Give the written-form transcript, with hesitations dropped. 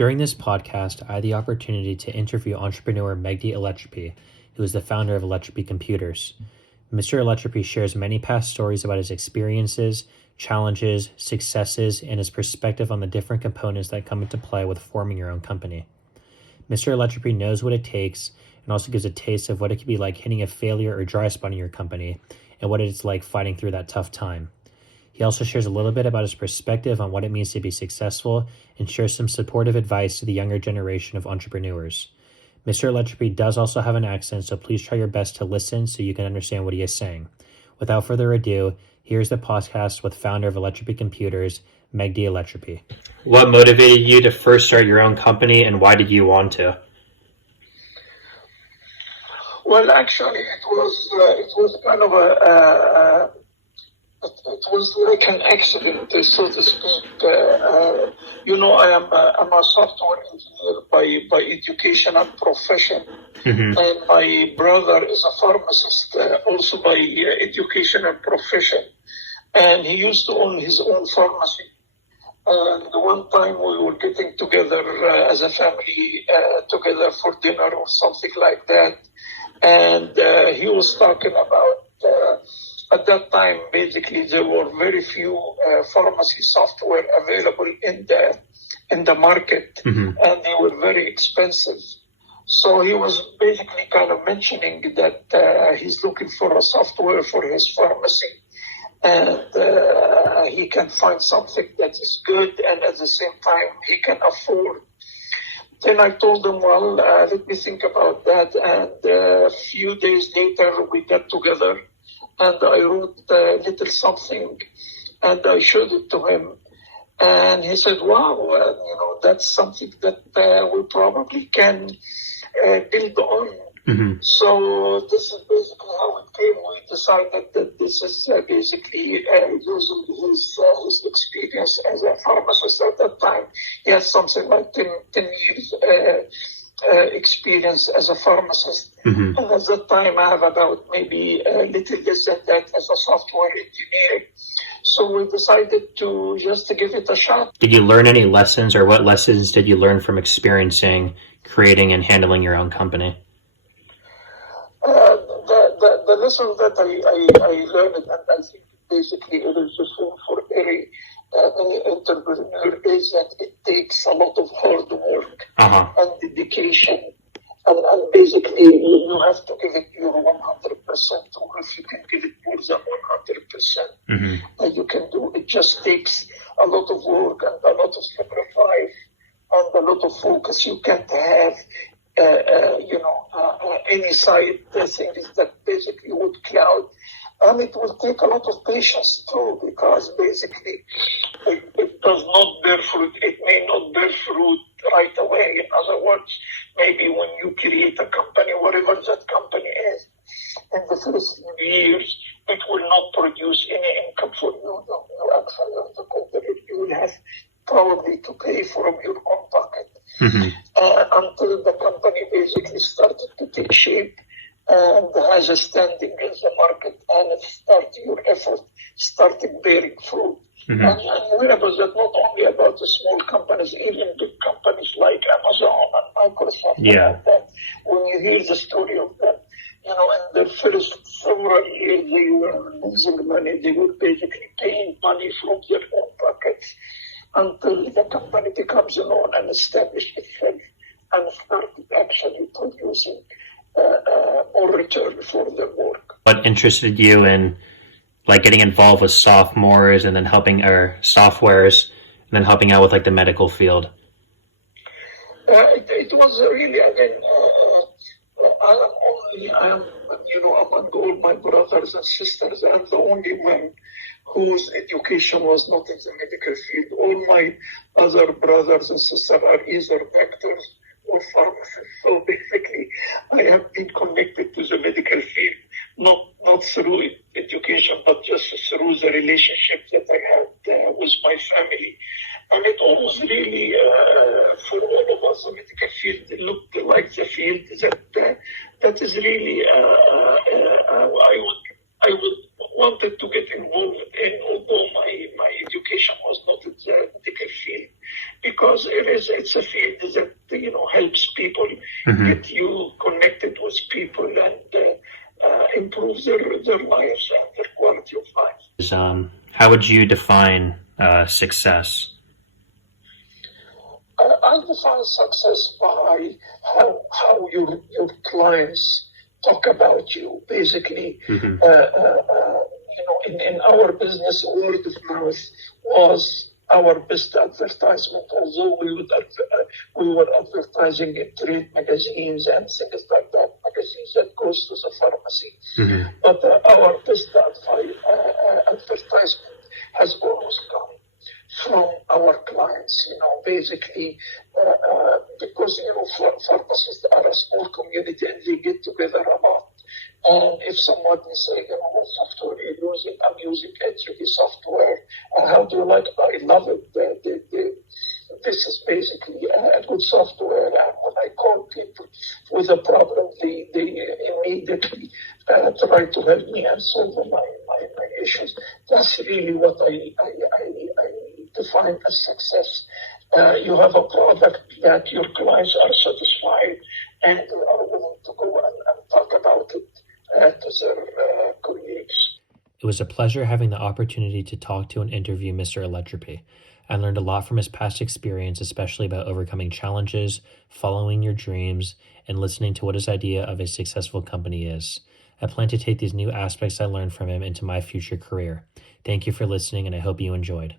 During this podcast, I had the opportunity to interview entrepreneur Magdy, who is the founder of Electropy Computers. Mr. Electropy shares many past stories about his experiences, challenges, successes, and his perspective on the different components that come into play with forming your own company. Mr. Electropy knows what it takes and also gives a taste of what it could be like hitting a failure or dry spot in your company and what it's like fighting through that tough time. He also shares a little bit about his perspective on what it means to be successful and shares some supportive advice to the younger generation of entrepreneurs. Mr. Electropy does also have an accent, so please try your best to listen so you can understand what he is saying. Without further ado, here's the podcast with founder of Electropy Computers, Magdy Electropy. What motivated you to first start your own company, and why did you want to? Well, actually, it was kind of it was like an accident, so to speak. I'm a software engineer by education and profession, and my brother is a pharmacist, also by education and profession, and he used to own his own pharmacy. And one time we were getting together as a family, together for dinner or something like that, and he was talking about. At that time, basically, there were very few pharmacy software available in the market, and they were very expensive. So he was basically kind of mentioning that he's looking for a software for his pharmacy, and he can find something that is good and at the same time he can afford. Then I told him, well, let me think about that. And a few days later, we got together. And I wrote a little something, and I showed it to him. And he said, wow, that's something that we probably can build on. So this is basically how it came. We decided that this is basically using his experience as a pharmacist at that time. He had something like 10 years experience as a pharmacist. And at that time, I have about maybe a little less than that as a software engineer. So we decided to give it a shot. Did you learn any lessons, or what lessons did you learn from experiencing, creating, and handling your own company? The lesson that I learned, and I think basically it is the same for any entrepreneur, is that it takes a lot of hard work and dedication. And basically, you have to give it your 100%, or if you can give it more than 100%, you can do. It just takes a lot of work and a lot of sacrifice and a lot of focus. You can't have, any side things that basically would cloud. And it will take a lot of patience too, because basically it does not bear fruit. It may not bear fruit right away. In other words, maybe when you create a company, whatever that company is, in the first few years, it will not produce any income for you. You actually have to consider you will have probably to pay from your own pocket until the company basically started to take shape and has a standing in the market, and your effort started bearing fruit. And we're about that, not only about the small companies, even big companies like Amazon and Microsoft. Like that. When you hear the story of them, in the first several years, they were losing money. They were basically paying money from their own pockets until the company becomes known and established itself and started actually producing more return for their work. What interested you in getting involved with sophomores and then helping softwares and then helping out with the medical field? It was really, again, among all my brothers and sisters, I'm the only one whose education was not in the medical field. All my other brothers and sisters are either doctors or pharmacists. So basically, I have been connected to the medical field, not through education, but just through the relationship that I had with my family. And it almost really, for all of us, the medical field looked like the field that is really, I would wanted to get involved in, although my education was not in the medical field, because it's a field field that helps people get you connected with people and improve their lives and their quality of life. How would you define success? I define success by how your clients talk about you. Basically, in our business, word of mouth was our best advertisement. Although we were advertising in trade magazines and things like that, magazines that goes to the pharmacy. But our best advertisement has always come from our clients, basically, because, pharmacists are a small community and they get together a lot. And if somebody say, what software you're using, I'm using H3 software. How do you like it? I love it. This is basically a good software. And when I call people with a problem, they immediately try to help me and solve my issues. That's really what I define as success. You have a product that your clients are satisfied and are willing to go and talk about it to their colleagues. It was a pleasure having the opportunity to talk to and interview Mr. Electropy. I learned a lot from his past experience, especially about overcoming challenges, following your dreams, and listening to what his idea of a successful company is. I plan to take these new aspects I learned from him into my future career. Thank you for listening, and I hope you enjoyed.